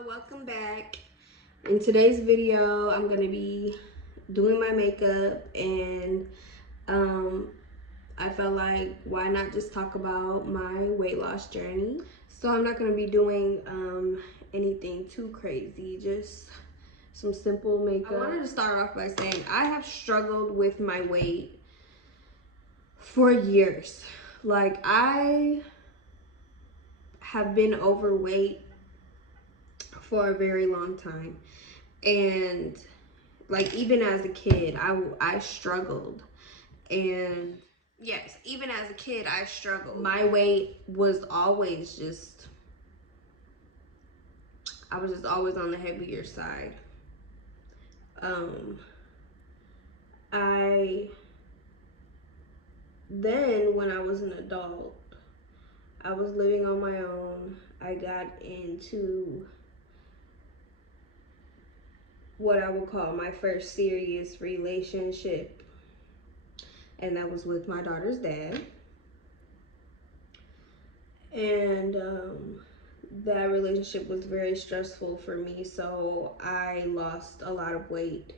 y'all, welcome back. In today's video I'm gonna be doing my makeup, and I felt like why not just talk about my weight loss journey. So I'm not gonna be doing anything too crazy, just some simple makeup. I wanted to start off by saying I have struggled with my weight for years. Like, I have been overweight for a very long time, and like, even as a kid I struggled. And yes, even as a kid I struggled. My weight was always just, I was just always on the heavier side. Then when I was an adult, I was living on my own. I got into what I would call my first serious relationship, and that was with my daughter's dad. And that relationship was very stressful for me, so I lost a lot of weight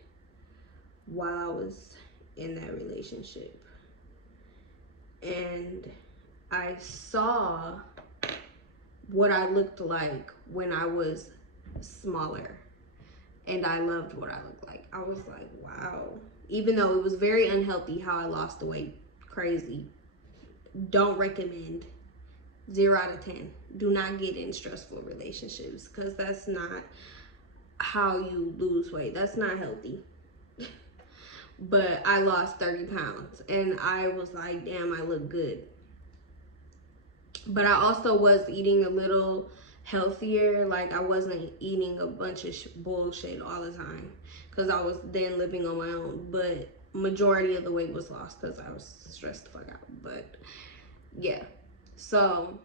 while I was in that relationship. And I saw what I looked like when I was smaller, and I loved what I looked like. I was like, wow. Even though it was very unhealthy how I lost the weight, crazy. Don't recommend. 0 out of 10. Do not get in stressful relationships, because that's not how you lose weight. That's not healthy. But I lost 30 pounds, and I was like, damn, I look good. But I also was eating a little healthier. Like, I wasn't eating a bunch of bullshit all the time, because I was then living on my own. But majority of the weight was lost because I was stressed the fuck out. But yeah, so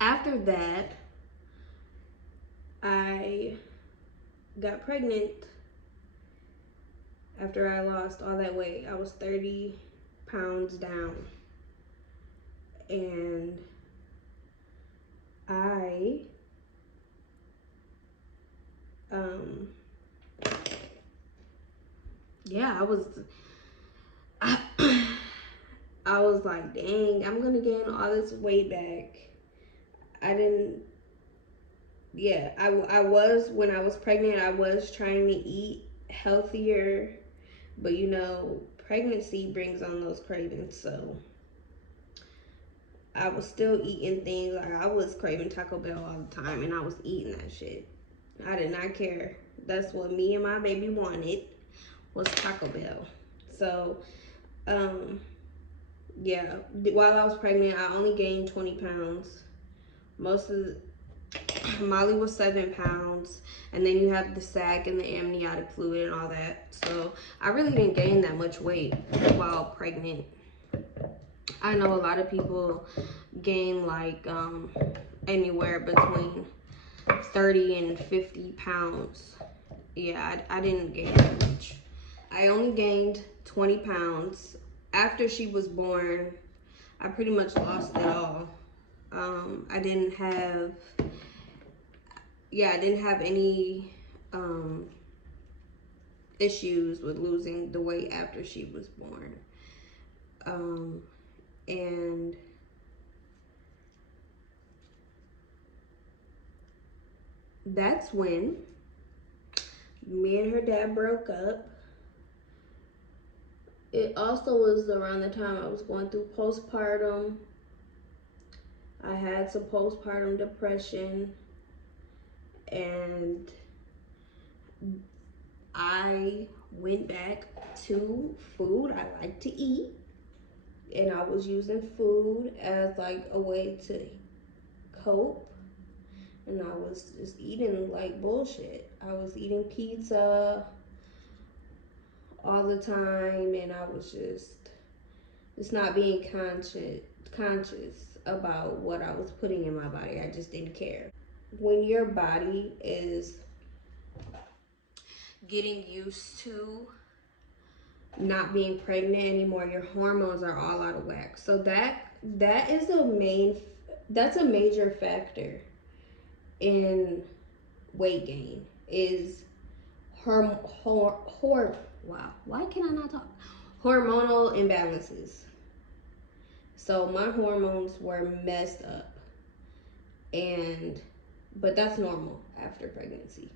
after that, I got pregnant. After I lost all that weight, I was 30 pounds down. And I yeah, I was like, dang, I'm gonna gain all this weight back. I didn't, yeah, I was, when I was pregnant, I was trying to eat healthier, but you know, pregnancy brings on those cravings. So I was still eating things. Like, I was craving Taco Bell all the time, and I was eating that shit. I did not care. That's what me and my baby wanted, was Taco Bell. So yeah, while I was pregnant, I only gained 20 pounds. Most of the, Molly was 7 pounds, and then you have the sac and the amniotic fluid and all that. So I really didn't gain that much weight while pregnant. I know a lot of people gain like anywhere between 30 and 50 pounds. Yeah, I didn't gain that much. I only gained 20 pounds. After she was born, I pretty much lost it all. I didn't have any issues with losing the weight after she was born. And that's when me and her dad broke up. It also was around the time I was going through postpartum. I had some postpartum depression, and I went back to food I like to eat, and I was using food as like a way to cope. And I was just eating like bullshit. I was eating pizza all the time, and I was just not being conscious about what I was putting in my body. I just didn't care. When your body is getting used to not being pregnant anymore, your hormones are all out of whack. So that is a main that's a major factor in weight gain is wow, why can I not talk? Hormonal imbalances. So my hormones were messed up, and but that's normal after pregnancy.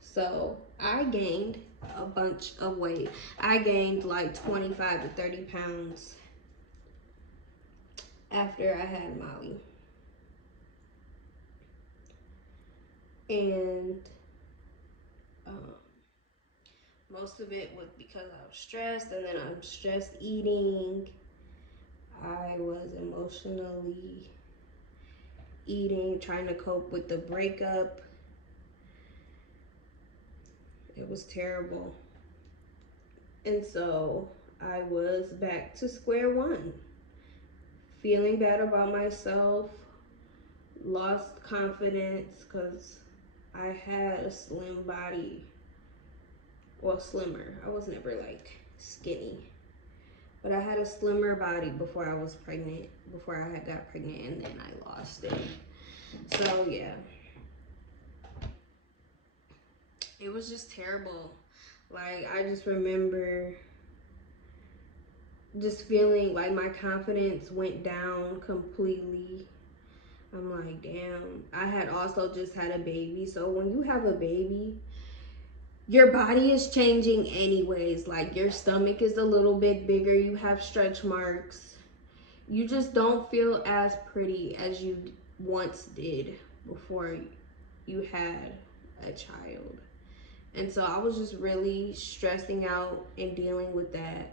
So I gained a bunch of weight. I gained like 25 to 30 pounds after I had Molly. And um, most of it was because I was stressed, and then I'm stressed eating. I was emotionally eating, trying to cope with the breakup. It was terrible. And so I was back to square one, feeling bad about myself, lost confidence because I had a slim body. Well, slimmer. I was never like skinny, but I had a slimmer body before I was pregnant, before I had got pregnant, and then I lost it. So yeah, it was just terrible. Like, I just remember just feeling like my confidence went down completely. I'm like, damn. I had also just had a baby. So when you have a baby, your body is changing anyways. Like, your stomach is a little bit bigger. You have stretch marks. You just don't feel as pretty as you once did before you had a child. And so I was just really stressing out and dealing with that.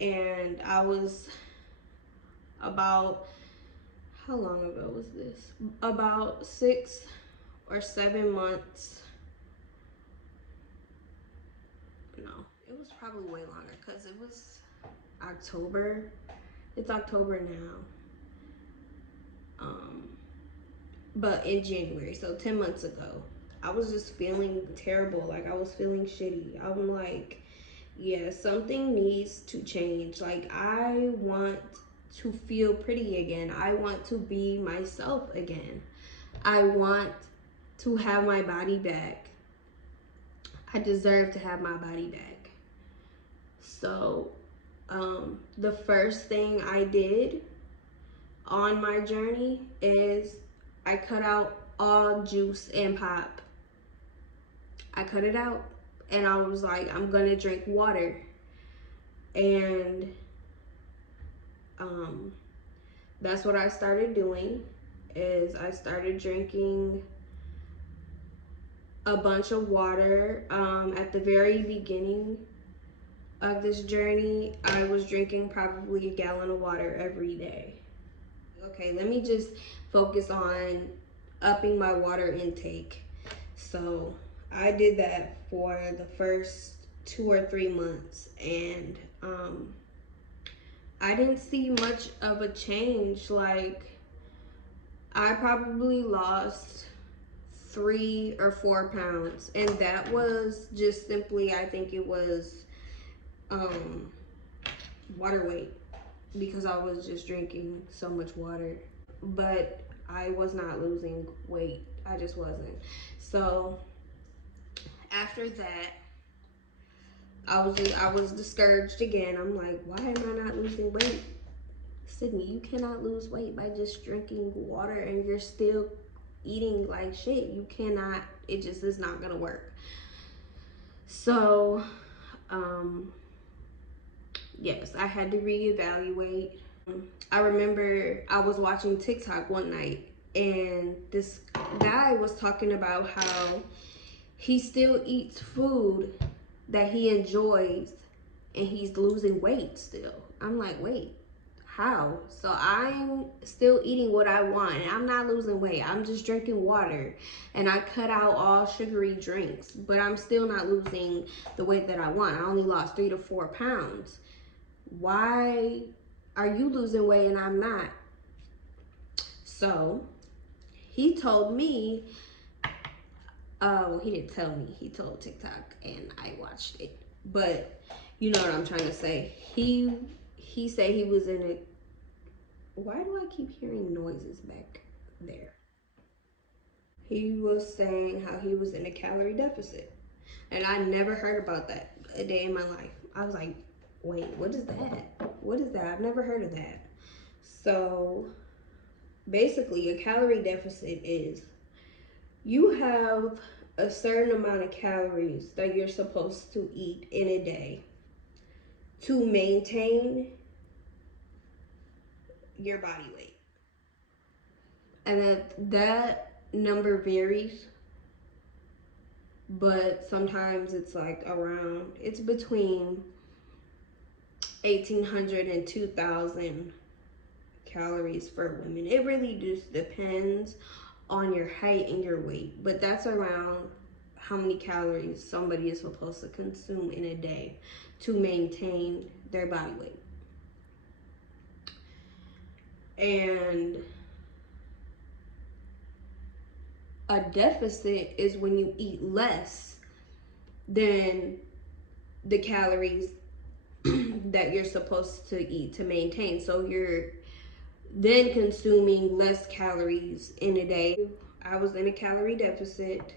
And I was about, how long ago was this? About 6 or 7 months. No, it was probably way longer because it was October. It's October now. But in January, so 10 months ago, I was just feeling terrible. Like, I was feeling shitty. I'm like, yeah, something needs to change. Like, I want to feel pretty again. I want to be myself again. I want to have my body back. I deserve to have my body back. So, the first thing I did on my journey is I cut out all juice and pop. I cut it out, and I was like, I'm gonna drink water. And that's what I started doing, is I started drinking a bunch of water. At the very beginning of this journey, I was drinking probably a gallon of water every day. Okay, let me just focus on upping my water intake. So I did that for the first 2 or 3 months, and I didn't see much of a change. Like, I probably lost 3 or 4 pounds, and that was just simply, I think it was water weight, because I was just drinking so much water. But I was not losing weight. I just wasn't. So after that, I was discouraged again. I'm like, why am I not losing weight? Sydney, you cannot lose weight by just drinking water and you're still eating like shit. You cannot, it just is not gonna work. So, yes, I had to reevaluate. I remember I was watching TikTok one night, and this guy was talking about how he still eats food that he enjoys and he's losing weight still. I'm like, wait, how? So I'm still eating what I want and I'm not losing weight. I'm just drinking water, and I cut out all sugary drinks, but I'm still not losing the weight that I want. I only lost 3 to 4 pounds. Why are you losing weight and I'm not? So he told me, well, he didn't tell me, he told TikTok and I watched it. But you know what I'm trying to say. He said he was in a, why do I keep hearing noises back there? He was saying how he was in a calorie deficit. And I never heard about that a day in my life. I was like, wait, what is that? What is that? I've never heard of that. So basically, a calorie deficit is you have a certain amount of calories that you're supposed to eat in a day to maintain your body weight. And that number varies, but sometimes it's like around, it's between 1,800 and 2,000 calories for women. It really just depends on your height and your weight, but that's around how many calories somebody is supposed to consume in a day to maintain their body weight. And a deficit is when you eat less than the calories that you're supposed to eat to maintain. So you're then consuming less calories in a day. I was in a calorie deficit.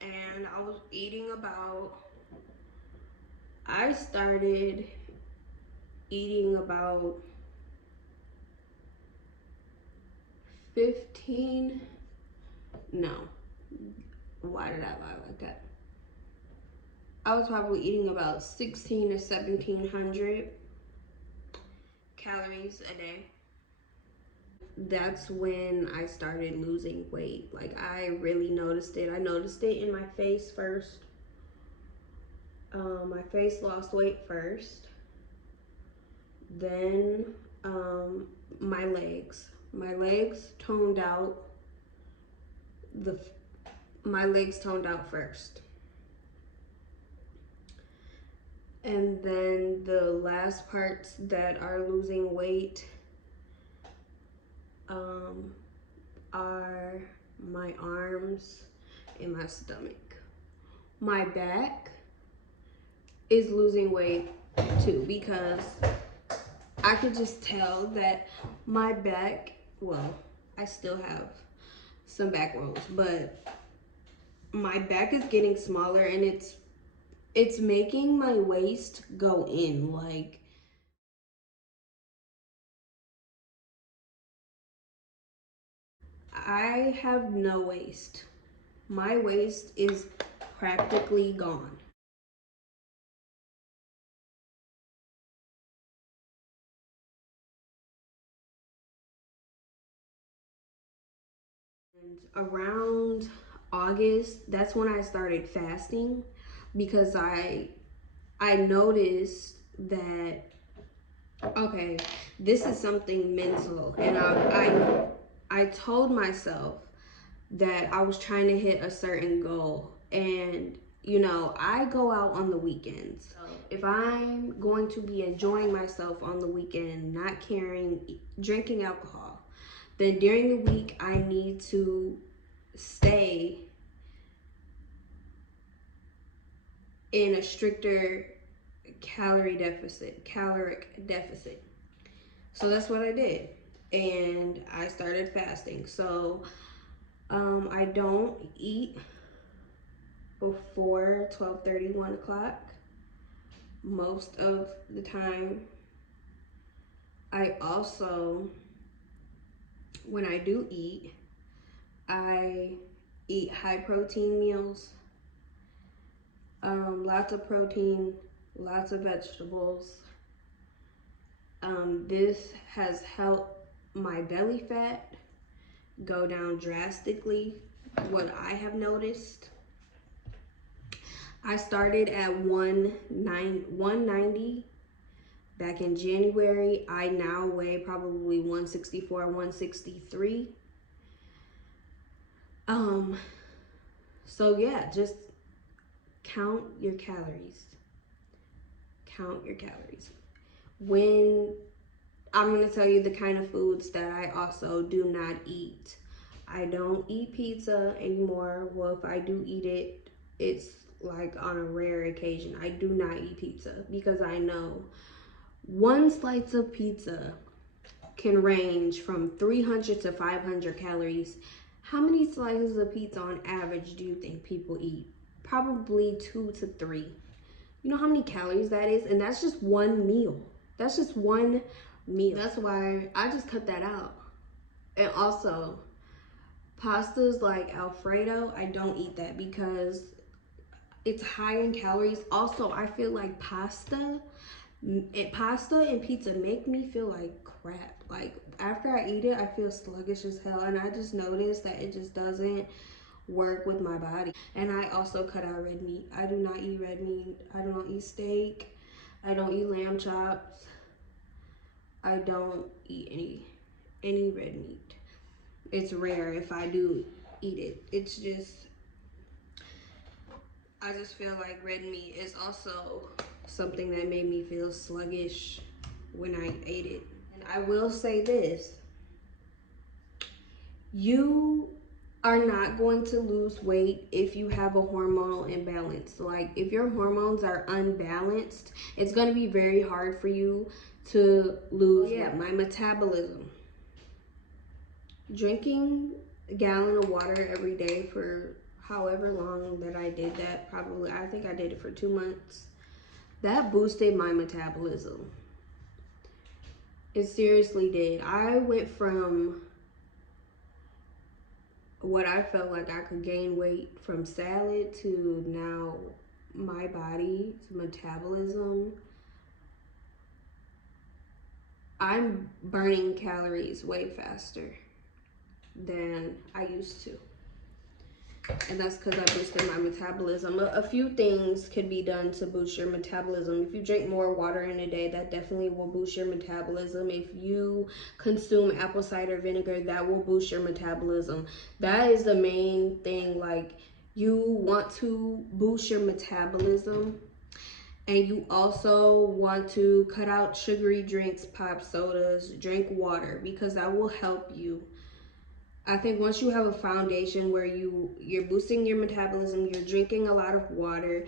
And I was eating about, I started eating about 15, no, why did I lie like that? I was probably eating about 16 to 1700 calories a day. That's when I started losing weight. Like, I really noticed it. I noticed it in my face first. My face lost weight first. Then my legs. My legs toned out. My legs toned out first. And then the last parts that are losing weight are my arms and my stomach. My back is losing weight too, because I could just tell that my back, well, I still have some back rolls, but my back is getting smaller, and it's making my waist go in. Like, I have no waist. My waist is practically gone. And around August, that's when I started fasting, because I noticed that, okay, this is something mental, and I told myself that I was trying to hit a certain goal, and you know, I go out on the weekends. So if I'm going to be enjoying myself on the weekend, not drinking alcohol, then during the week I need to stay in a stricter caloric deficit. So that's what I did. And I started fasting. So I don't eat before 12:30, 1 o'clock most of the time. I also, when I do eat, I eat high protein meals, lots of protein, lots of vegetables. This has helped my belly fat go down drastically. What I have noticed, I started at 190 back in January. I now weigh probably 164, 163. So yeah, just count your calories. Count your calories. When I'm going to tell you the kind of foods that I also do not eat. I don't eat pizza anymore. Well, if I do eat it, it's like on a rare occasion. I do not eat pizza because I know one slice of pizza can range from 300 to 500 calories. How many slices of pizza on average do you think people eat? Probably 2 to 3. You know how many calories that is? And that's just one meal. That's just one meal. That's why I just cut that out. And also, pastas like Alfredo, I don't eat that because it's high in calories. Also, I feel like pasta and pizza make me feel like crap. Like after I eat it, I feel sluggish as hell, and I just noticed that it just doesn't work with my body. And I also cut out red meat. I do not eat red meat. I don't eat steak. I don't eat lamb chops. I don't eat any red meat. It's rare if I do eat it. It's just, I just feel like red meat is also something that made me feel sluggish when I ate it. And I will say this, you are not going to lose weight if you have a hormonal imbalance. Like if your hormones are unbalanced, it's going to be very hard for you to lose weight. My metabolism. Drinking a gallon of water every day for however long that I did that, probably, I think I did it for 2 months. That boosted my metabolism. It seriously did. I went from what I felt like I could gain weight from salad to now my body's metabolism. I'm burning calories way faster than I used to. And that's because I boosted my metabolism. A few things could be done to boost your metabolism. If you drink more water in a day, that definitely will boost your metabolism. If you consume apple cider vinegar, that will boost your metabolism. That is the main thing. Like, you want to boost your metabolism, and you also want to cut out sugary drinks, pop sodas, drink water, because that will help you. I think once you have a foundation where you're boosting your metabolism, you're drinking a lot of water,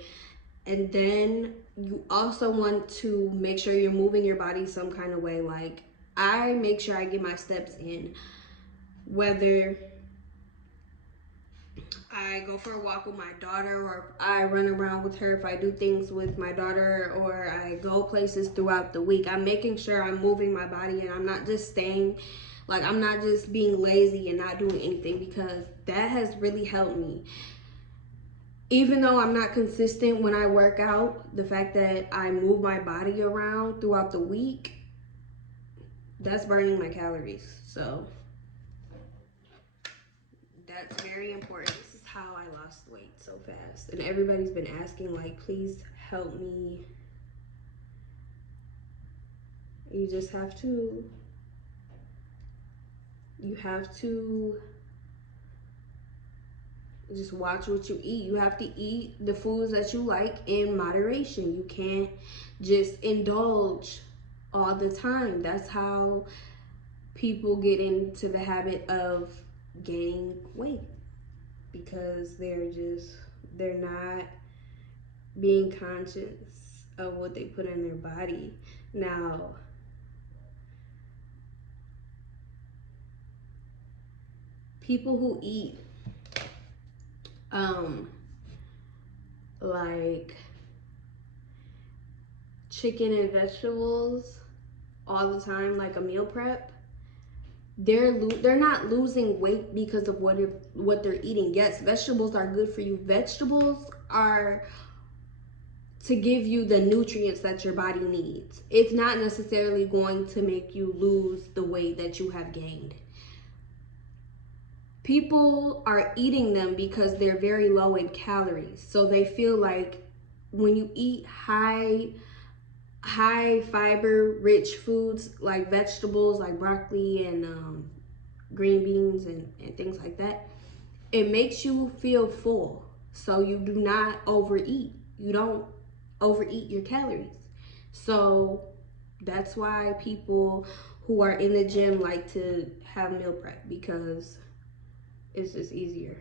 and then you also want to make sure you're moving your body some kind of way. Like, I make sure I get my steps in, whether I go for a walk with my daughter, or I run around with her, if I do things with my daughter, or I go places throughout the week. I'm making sure I'm moving my body, and I'm not just staying, like, I'm not just being lazy and not doing anything, because that has really helped me. Even though I'm not consistent when I work out, the fact that I move my body around throughout the week, that's burning my calories. So that's very important. This is how I lost weight so fast. And everybody's been asking, like, please help me. You just have to, just watch what you eat. You have to eat the foods that you like in moderation. You can't just indulge all the time. That's how people get into the habit of gaining weight, because they're not being conscious of what they put in their body. Now, people who eat like chicken and vegetables all the time, like a meal prep, they're not losing weight because of what they're eating. Yes, vegetables are good for you. Vegetables are to give you the nutrients that your body needs. It's not necessarily going to make you lose the weight that you have gained. People are eating them because they're very low in calories. So they feel like when you eat high fiber rich foods like vegetables, like broccoli and green beans and things like that, it makes you feel full. So you do not overeat. You don't overeat your calories. So that's why people who are in the gym like to have meal prep because it's just easier.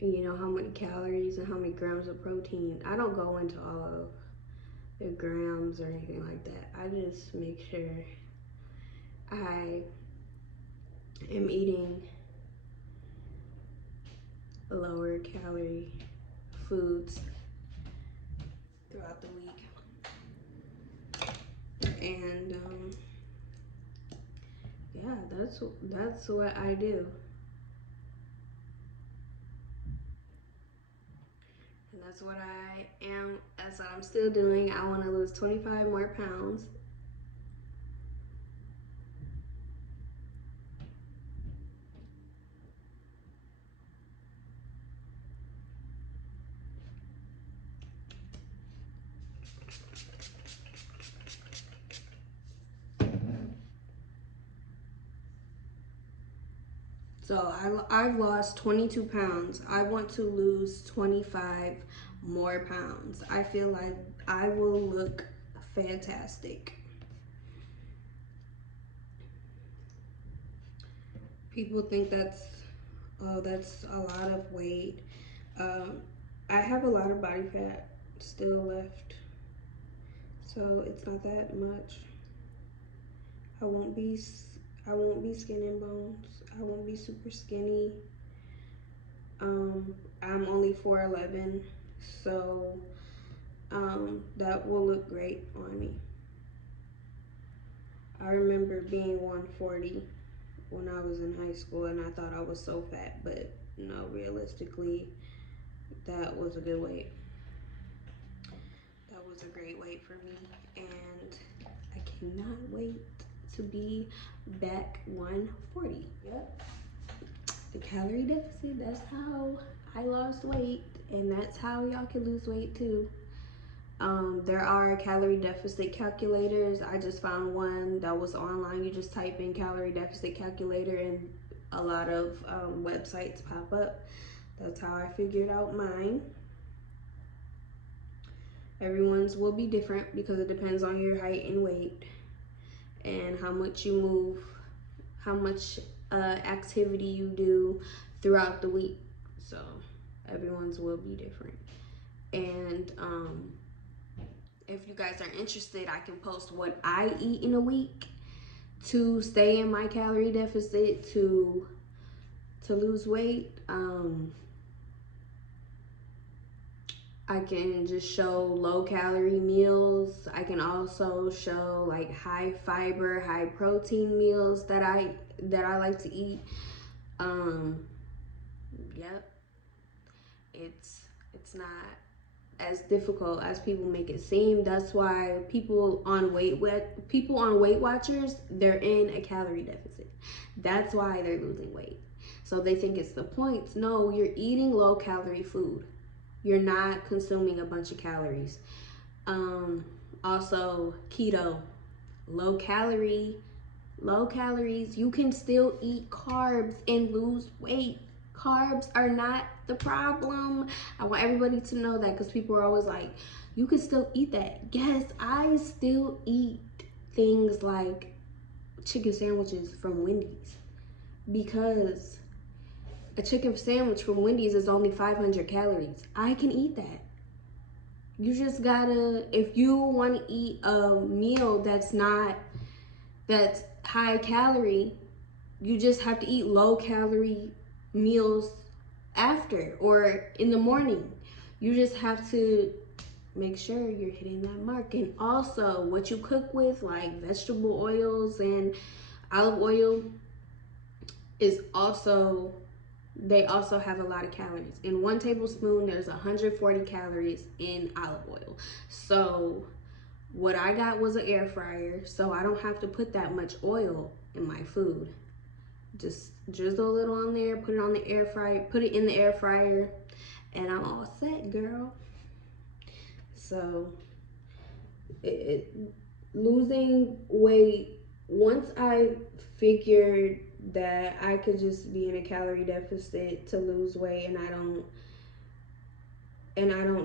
And you know how many calories and how many grams of protein. I don't go into all of the grams or anything like that. I just make sure I am eating lower calorie foods throughout the week. And yeah, that's what I do. And that's what I'm still doing. I want to lose 25 more pounds. So I've lost 22 pounds. I want to lose 25 more pounds. I feel like I will look fantastic. People think that's a lot of weight. Um, I have a lot of body fat still left, so it's not that much. I won't be skin and bones. I won't be super skinny. I'm only 4'11", so that will look great on me. I remember being 140 when I was in high school, and I thought I was so fat, but no, realistically, that was a good weight. That was a great weight for me, and I cannot wait to be back 140. Yep. The calorie deficit, that's how I lost weight, and that's how y'all can lose weight too. There are calorie deficit calculators. I just found one that was online. You just type in calorie deficit calculator and a lot of websites pop up. That's how I figured out mine. Everyone's will be different because it depends on your height and weight and how much you move, how much activity you do throughout the week. So everyone's will be different. And if you guys are interested, I can post what I eat in a week to stay in my calorie deficit to lose weight. I can just show low calorie meals. I can also show like high fiber, high protein meals that I like to eat. Yep. It's not as difficult as people make it seem. That's why people on Weight Watchers, they're in a calorie deficit. That's why they're losing weight. So they think it's the points. No, you're eating low calorie food. You're not consuming a bunch of calories. Also keto, low calories. You can still eat carbs and lose weight. Carbs are not the problem. I want everybody to know that, because people are always like, you can still eat that. Yes, I still eat things like chicken sandwiches from Wendy's, because a chicken sandwich from Wendy's is only 500 calories. I can eat that. You just gotta, if you want to eat a meal that's high calorie, you just have to eat low calorie meals after or in the morning. You just have to make sure you're hitting that mark. And also what you cook with, like vegetable oils and olive oil, is also, they also have a lot of calories. In 1 tablespoon, there's 140 calories in olive oil. So what I got was an air fryer, so I don't have to put that much oil in my food. Just drizzle a little on there, put it on the air fryer, put it in the air fryer, and I'm all set, girl. So losing weight, once I figured that I could just be in a calorie deficit to lose weight, and I don't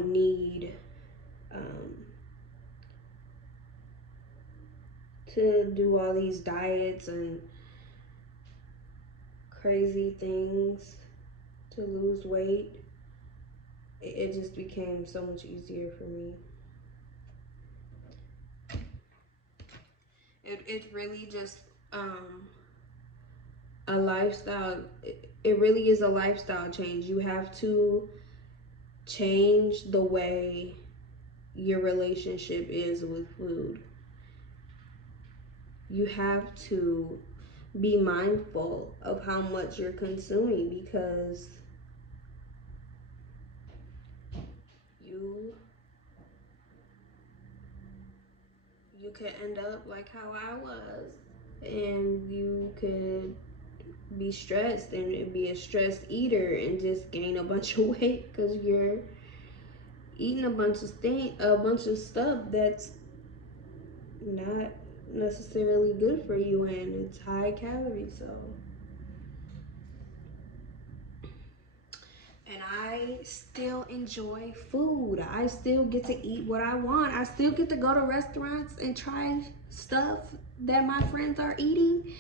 need to do all these diets and crazy things to lose weight, it just became so much easier for me. It really just a lifestyle. It really is a lifestyle change. You have to change the way your relationship is with food. You have to be mindful of how much you're consuming, because you could end up like how I was, and you could be stressed and be a stressed eater and just gain a bunch of weight because you're eating a bunch of stuff that's not necessarily good for you, and it's high calorie. So, and I still enjoy food. I still get to eat what I want. I still get to go to restaurants and try stuff that my friends are eating.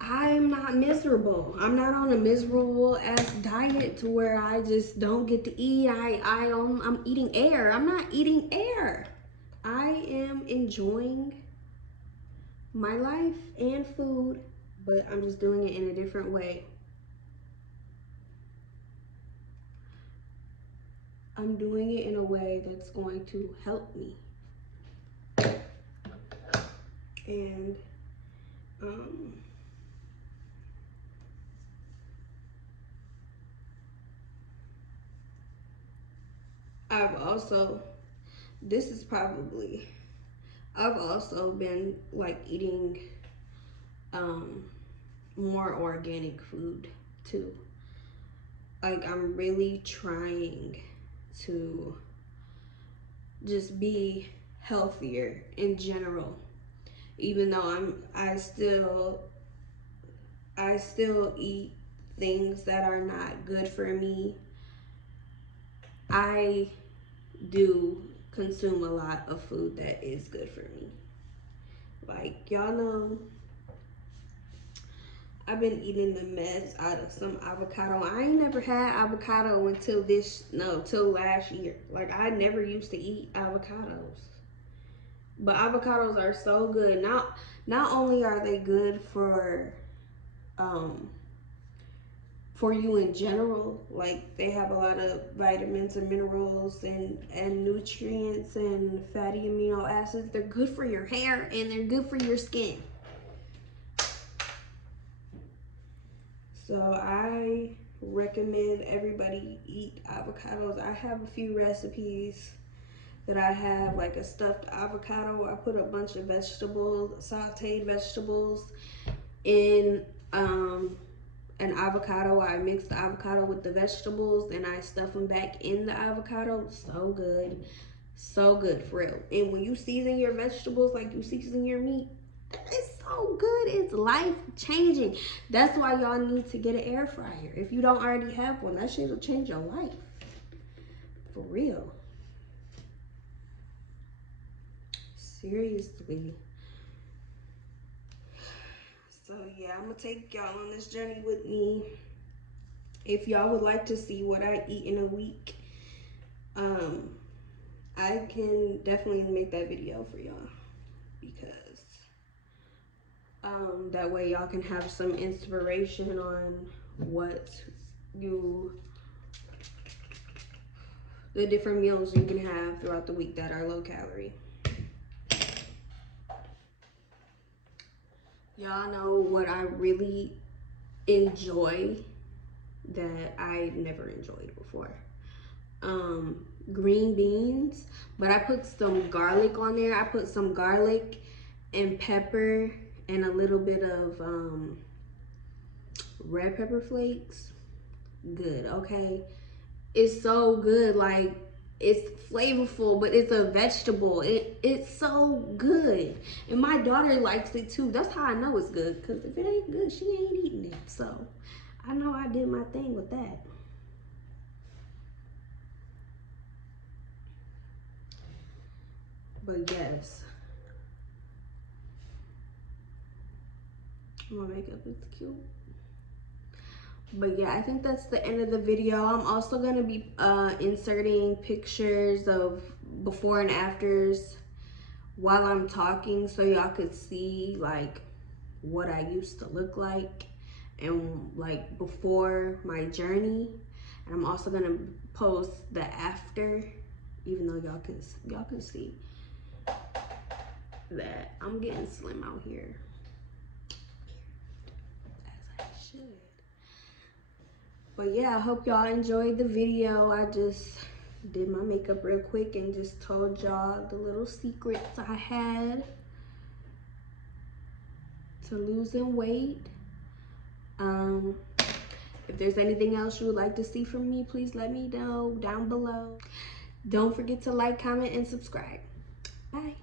I'm not miserable. I'm not on a miserable ass diet to where I just don't get to eat. I'm eating air. I'm not eating air. I am enjoying my life and food, but I'm just doing it in a different way. I'm doing it in a way that's going to help me. And I've also, this is probably, I've also been like eating more organic food too. Like, I'm really trying to just be healthier in general, even though I still eat things that are not good for me. I do consume a lot of food that is good for me. Like, y'all know, I've been eating the mess out of some avocado. I ain't never had avocado until till last year. Like, I never used to eat avocados. But avocados are so good. Not only are they good for you in general, like they have a lot of vitamins and minerals and nutrients and fatty amino acids. They're good for your hair and they're good for your skin. So I recommend everybody eat avocados. I have a few recipes that I have, like a stuffed avocado. I put a bunch of vegetables, sauteed vegetables in an avocado. I mix the avocado with the vegetables and I stuff them back in the avocado. So good. So good, for real. And when you season your vegetables like you season your meat, it's so good. It's life changing. That's why y'all need to get an air fryer. If you don't already have one, that shit will change your life. For real. Seriously. So yeah, I'm gonna take y'all on this journey with me. If y'all would like to see what I eat in a week, I can definitely make that video for y'all, because that way y'all can have some inspiration on the different meals you can have throughout the week that are low calorie. Y'all know what I really enjoy that I never enjoyed before? Green beans, but I put some garlic on there. I put some garlic and pepper and a little bit of red pepper flakes. Good, okay? It's so good. Like, it's flavorful, but it's a vegetable. It's so good. And my daughter likes it too. That's how I know it's good, because if it ain't good, she ain't eating it. So I know I did my thing with that. But yes, My makeup is cute. But yeah, I think that's the end of the video. I'm also going to be inserting pictures of before and afters while I'm talking, so y'all could see like what I used to look like and like before my journey. And I'm also going to post the after, even though y'all can see that I'm getting slim out here, as I should. But yeah, I hope y'all enjoyed the video. I just did my makeup real quick and just told y'all the little secrets I had to losing weight. If there's anything else you would like to see from me, please let me know down below. Don't forget to like, comment, and subscribe. Bye.